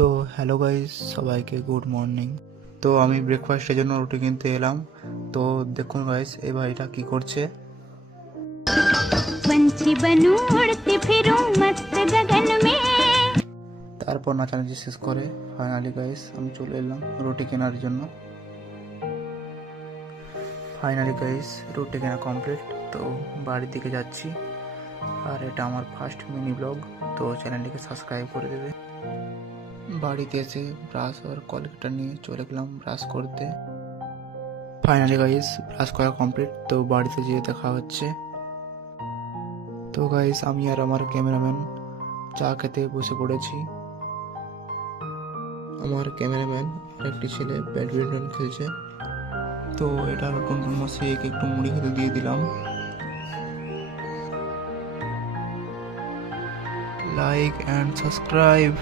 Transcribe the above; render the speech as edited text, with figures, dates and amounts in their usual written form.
তো hello guys, সবাইকে good morning. তো আমি ব্রেকফাস্টের জন্য রুটি কিনতে এলাম। তো দেখুন গাইস, এই ভাইটা কি করছে। पंछी बनूं उड़ती फिरूं मस्त गगन में। তারপর নাচানাচি শেষ করে ফাইনালি গাইস আমি চলে এলাম রুটি কেনার জন্য। ফাইনালি গাইস রুটি কেনা কমপ্লিট। তো বাড়ির দিকে যাচ্ছি। আর এটা আমার ফার্স্ট মিনি ব্লগ, তো চ্যানেলটিকে সাবস্ক্রাইব করে দেবে। বাড়িতে এসে ব্রাশ আর কলগেটটা নিয়ে চলে গেলাম ব্রাশ করতে। ফাইনালি গাইস ব্রাশ করা কমপ্লিট। তো বাড়িতে যেয়ে দেখা হচ্ছে। তো গাইস আমি আর আমার ক্যামেরাম্যান চা খেতে বসে পড়েছি। আমার ক্যামেরাম্যান আর একটি ছেলে ব্যাডমিন্টন খেলছে। তো এটা টুনটুন মশাইকে একটু মুড়ি খেতে দিয়ে দিলাম। Like and subscribe.